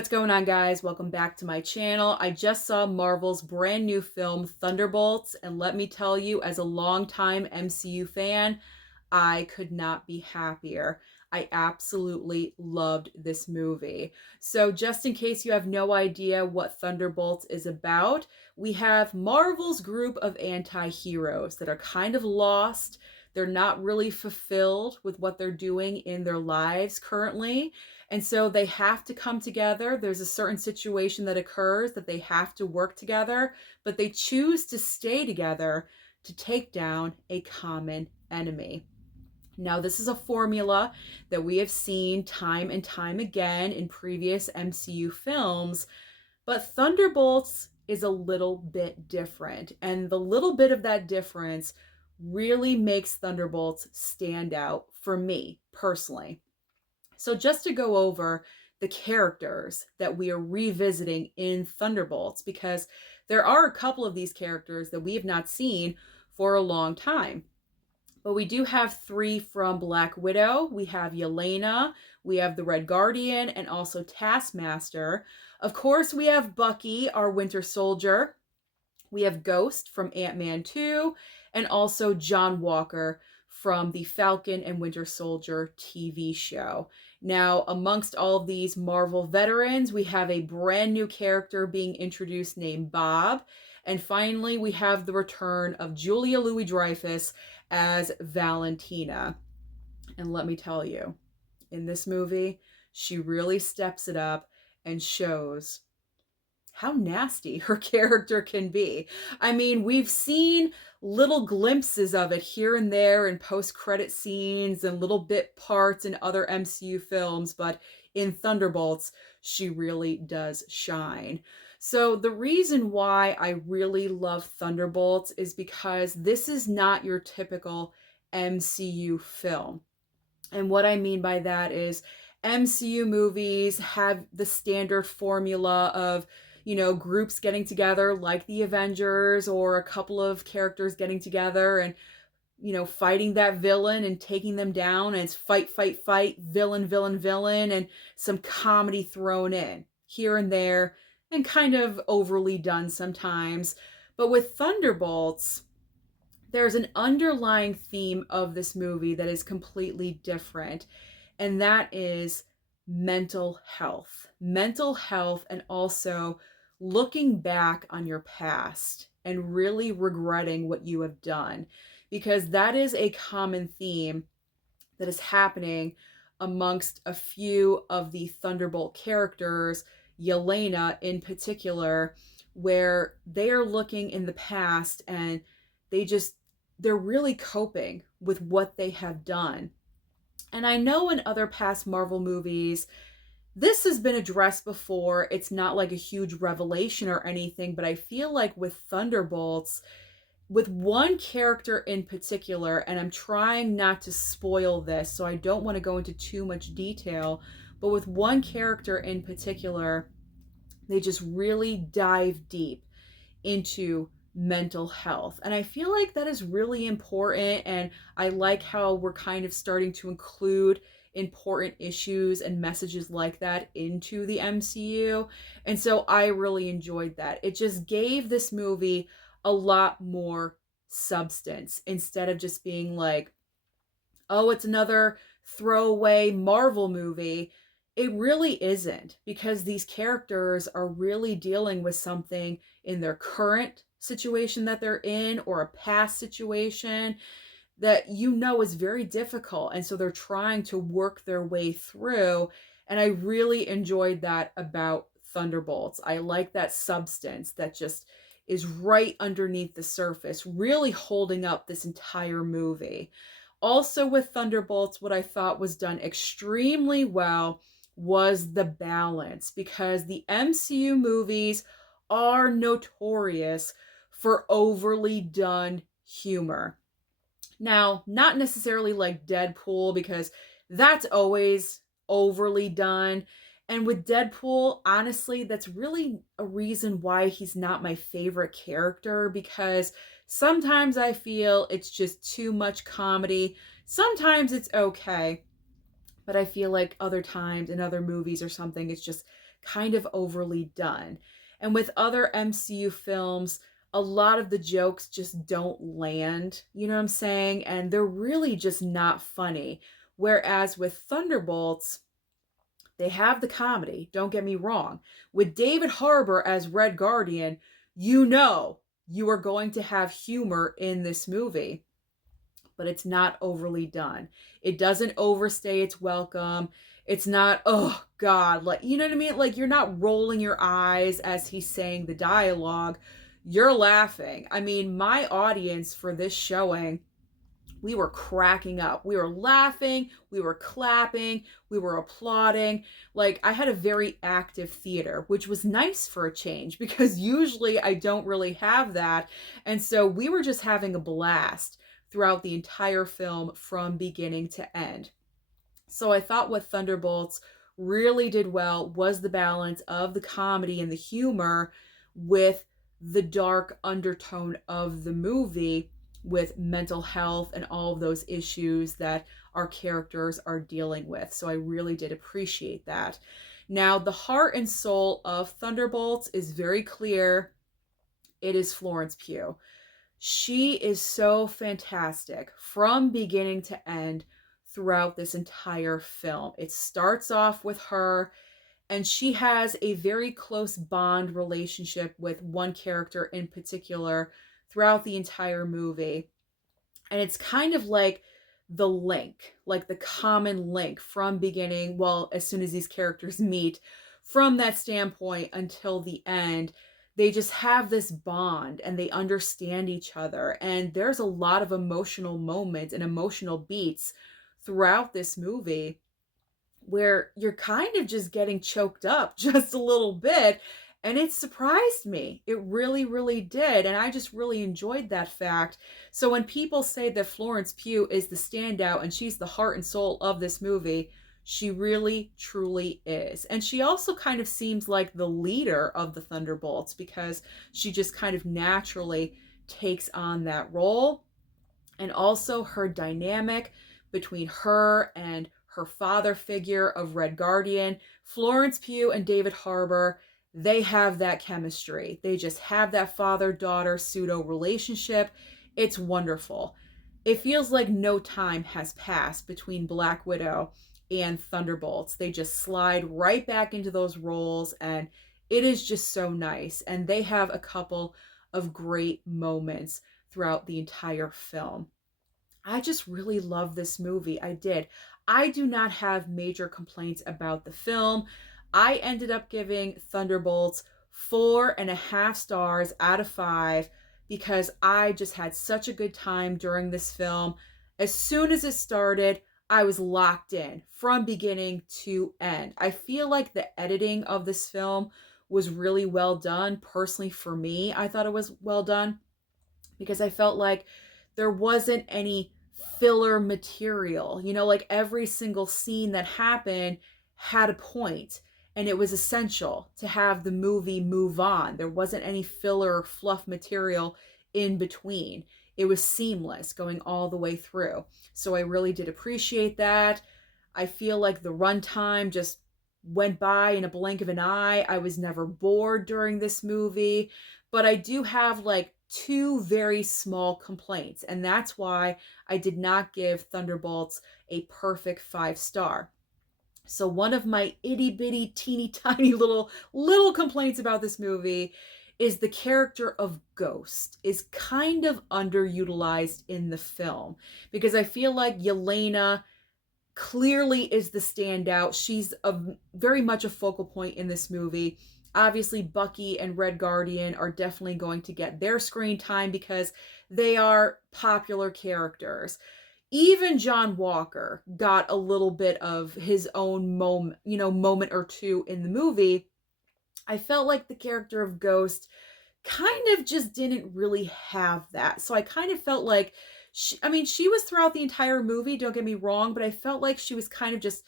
What's going on, guys? Welcome back to my channel. I just saw Marvel's brand new film, Thunderbolts, and let me tell you, as a longtime MCU fan, I could not be happier. I absolutely loved this movie. So, just in case you have no idea what Thunderbolts is about, we have Marvel's group of anti heroes that are kind of lost. They're not really fulfilled with what they're doing in their lives currently. And so they have to come together. There's a certain situation that occurs that they have to work together, but they choose to stay together to take down a common enemy. Now, this is a formula that we have seen time and time again in previous MCU films, but Thunderbolts is a little bit different. And the little bit of that difference really makes Thunderbolts stand out for me personally. So, just to go over the characters that we are revisiting in Thunderbolts, because there are a couple of these characters that we have not seen for a long time. But we do have three from Black Widow. We have Yelena, we have the Red Guardian, and also Taskmaster. Of course, we have Bucky, our Winter Soldier. We have Ghost from Ant-Man 2, and also John Walker from the Falcon and Winter Soldier TV show. Now, amongst all of these Marvel veterans, we have a brand new character being introduced named Bob. And finally, we have the return of Julia Louis-Dreyfus as Valentina. And let me tell you, in this movie, she really steps it up and shows how nasty her character can be. I mean, we've seen little glimpses of it here and there in post-credit scenes and little bit parts in other MCU films, but in Thunderbolts, she really does shine. So the reason why I really love Thunderbolts is because this is not your typical MCU film. And what I mean by that is MCU movies have the standard formula of, groups getting together like the Avengers, or a couple of characters getting together and, fighting that villain and taking them down. And it's fight, fight, fight, villain, villain, villain, and some comedy thrown in here and there and kind of overly done sometimes. But with Thunderbolts, there's an underlying theme of this movie that is completely different, and that is mental health. Mental health, and also looking back on your past and really regretting what you have done, because that is a common theme that is happening amongst a few of the Thunderbolt characters, Yelena in particular, where they are looking in the past and they're really coping with what they have done. And I know in other past Marvel movies, this has been addressed before. It's not like a huge revelation or anything, but I feel like with Thunderbolts, with one character in particular, and I'm trying not to spoil this, so I don't want to go into too much detail, but with one character in particular, they just really dive deep into mental health. And I feel like that is really important. And I like how we're kind of starting to include important issues and messages like that into the MCU. And so I really enjoyed that. It just gave this movie a lot more substance instead of just being like, oh, it's another throwaway Marvel movie. It really isn't, because these characters are really dealing with something in their current situation that they're in, or a past situation that is very difficult. And so they're trying to work their way through. And I really enjoyed that about Thunderbolts. I like that substance that just is right underneath the surface, really holding up this entire movie. Also, with Thunderbolts, what I thought was done extremely well was the balance, because the MCU movies are notorious for overly done humor. Now, not necessarily like Deadpool, because that's always overly done. And with Deadpool, honestly, that's really a reason why he's not my favorite character, because sometimes I feel it's just too much comedy. Sometimes it's okay, but I feel like other times in other movies or something, it's just kind of overly done. And with other MCU films, a lot of the jokes just don't land, you know what I'm saying? And they're really just not funny. Whereas with Thunderbolts, they have the comedy, don't get me wrong. With David Harbour as Red Guardian, you know you are going to have humor in this movie, but it's not overly done. It doesn't overstay its welcome. It's not, oh God, like, you know what I mean? Like, you're not rolling your eyes as he's saying the dialogue. You're laughing. I mean, my audience for this showing, we were cracking up. We were laughing, we were clapping, we were applauding. Like, I had a very active theater, which was nice for a change because usually I don't really have that. And so we were just having a blast throughout the entire film from beginning to end. So I thought what Thunderbolts really did well was the balance of the comedy and the humor with the dark undertone of the movie, with mental health and all of those issues that our characters are dealing with. So I really did appreciate that. Now, the heart and soul of Thunderbolts is very clear. It is Florence Pugh. She is so fantastic from beginning to end throughout this entire film. It starts off with her, and she has a very close bond relationship with one character in particular throughout the entire movie. And it's kind of like the link, like the common link from beginning, well, as soon as these characters meet, from that standpoint until the end, they just have this bond and they understand each other. And there's a lot of emotional moments and emotional beats throughout this movie where you're kind of just getting choked up just a little bit. And it surprised me. It really, really did. And I just really enjoyed that fact. So when people say that Florence Pugh is the standout and she's the heart and soul of this movie, she really, truly is. And she also kind of seems like the leader of the Thunderbolts because she just kind of naturally takes on that role. And also her dynamic between her and her father figure of Red Guardian, Florence Pugh and David Harbour, they have that chemistry. They just have that father-daughter pseudo relationship. It's wonderful. It feels like no time has passed between Black Widow and Thunderbolts. They just slide right back into those roles, and it is just so nice. And they have a couple of great moments throughout the entire film. I just really love this movie. I did. I do not have major complaints about the film. I ended up giving Thunderbolts 4.5 stars out of 5 because I just had such a good time during this film. As soon as it started, I was locked in from beginning to end. I feel like the editing of this film was really well done. Personally, for me, I thought it was well done because I felt like there wasn't any filler material. You know, like every single scene that happened had a point, and it was essential to have the movie move on. There wasn't any filler fluff material in between. It was seamless going all the way through. So I really did appreciate that. I feel like the runtime just went by in a blink of an eye. I was never bored during this movie, but I do have like two very small complaints, and that's why I did not give Thunderbolts a perfect 5 star. So one of my itty bitty teeny tiny little complaints about this movie is the character of Ghost is kind of underutilized in the film, because I feel like Yelena clearly is the standout. She's very much a focal point in this movie. Obviously, Bucky and Red Guardian are definitely going to get their screen time because they are popular characters. Even John Walker got a little bit of his own moment or two in the movie. I felt like the character of Ghost kind of just didn't really have that. So I kind of felt like she was throughout the entire movie, don't get me wrong, but I felt like she was kind of just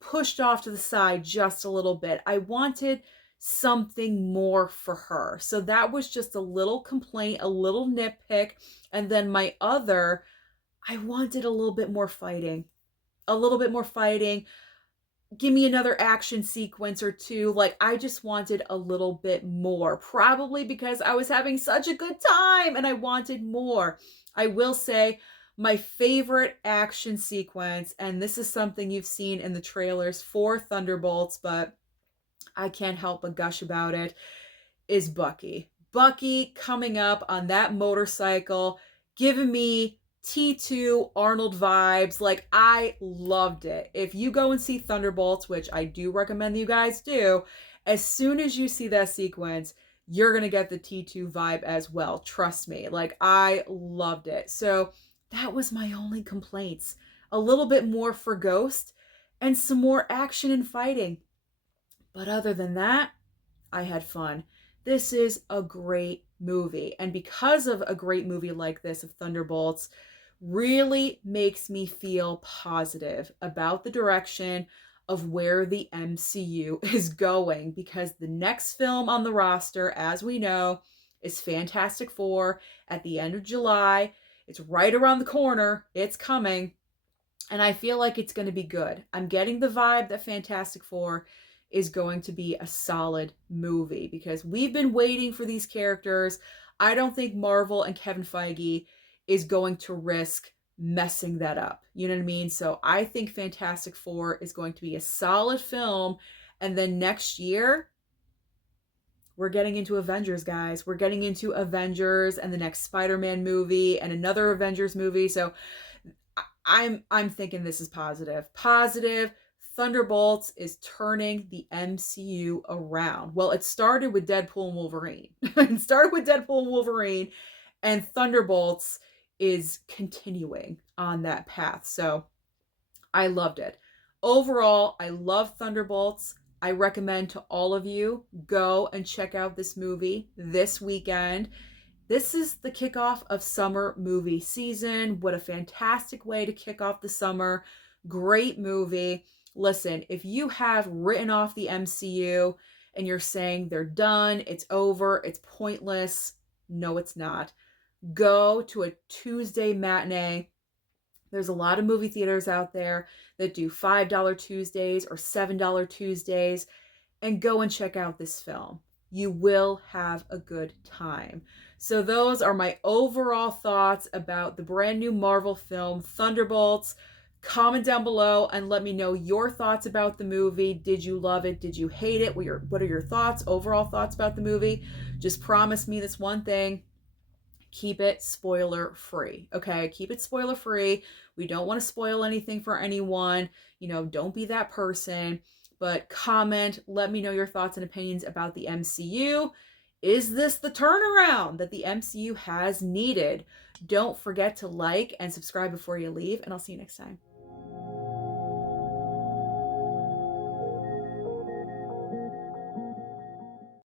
pushed off to the side just a little bit. I wanted something more for her. So that was just a little complaint, a little nitpick. And then I wanted a little bit more fighting. A little bit more fighting. give me another action sequence or two. Like, I just wanted a little bit more, probably because I was having such a good time and I wanted more. I will say my favorite action sequence, and this is something you've seen in the trailers for Thunderbolts, but I can't help but gush about it, is Bucky. Bucky coming up on that motorcycle, giving me T2 Arnold vibes. Like, I loved it. If you go and see Thunderbolts, which I do recommend you guys do, as soon as you see that sequence, you're going to get the T2 vibe as well. Trust me. Like, I loved it. So that was my only complaints. A little bit more for Ghost and some more action and fighting. But other than that, I had fun. This is a great movie. And because of a great movie like this, of Thunderbolts, really makes me feel positive about the direction of where the MCU is going. Because the next film on the roster, as we know, is Fantastic Four at the end of July. It's right around the corner. It's coming. And I feel like it's going to be good. I'm getting the vibe that Fantastic Four is going to be a solid movie because we've been waiting for these characters. I don't think Marvel and Kevin Feige is going to risk messing that up. You know what I mean? So I think Fantastic Four is going to be a solid film. And then next year, we're getting into Avengers, guys. We're getting into Avengers and the next Spider-Man movie and another Avengers movie. So I'm thinking this is positive. Positive. Thunderbolts is turning the MCU around. Well, it started with Deadpool and Wolverine. It started with Deadpool and Wolverine, and Thunderbolts is continuing on that path. So I loved it. Overall, I love Thunderbolts. I recommend to all of you go and check out this movie this weekend. This is the kickoff of summer movie season. What a fantastic way to kick off the summer. Great movie. Listen, if you have written off the MCU and you're saying they're done, it's over, it's pointless, no, it's not. Go to a Tuesday matinee. There's a lot of movie theaters out there that do $5 Tuesdays or $7 Tuesdays, and go and check out this film. You will have a good time. So those are my overall thoughts about the brand new Marvel film, Thunderbolts. Comment down below and let me know your thoughts about the movie. Did you love it? Did you hate it? What are your thoughts, overall thoughts about the movie? Just promise me this one thing. Keep it spoiler free. Okay, keep it spoiler free. We don't want to spoil anything for anyone. Don't be that person. But comment, let me know your thoughts and opinions about the MCU. Is this the turnaround that the MCU has needed? Don't forget to like and subscribe before you leave, and I'll see you next time.